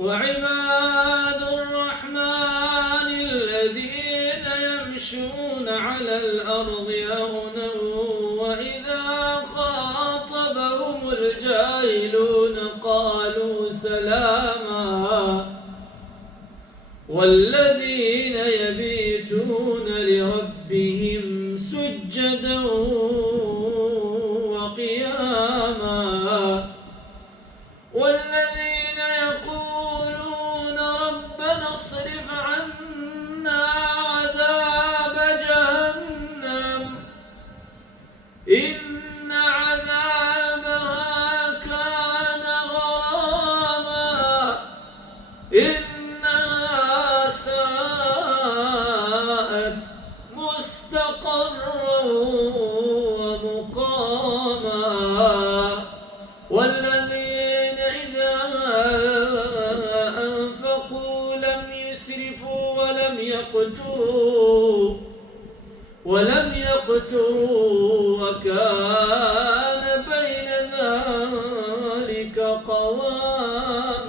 وعباد الرحمن الذين يمشون على الأرض هونا وإذا خاطبهم الجاهلون قالوا سلاما والذين يبيتون لربهم سجدا وقياما والذين يقولون ربنا اصرف عنا عذاب جهنم إن عذابها كان غراما إنها ساءت مستقرا ومقاما والذين إذا أنفقوا لم يسرفوا ولم يقتروا وكان بين ذلك قواما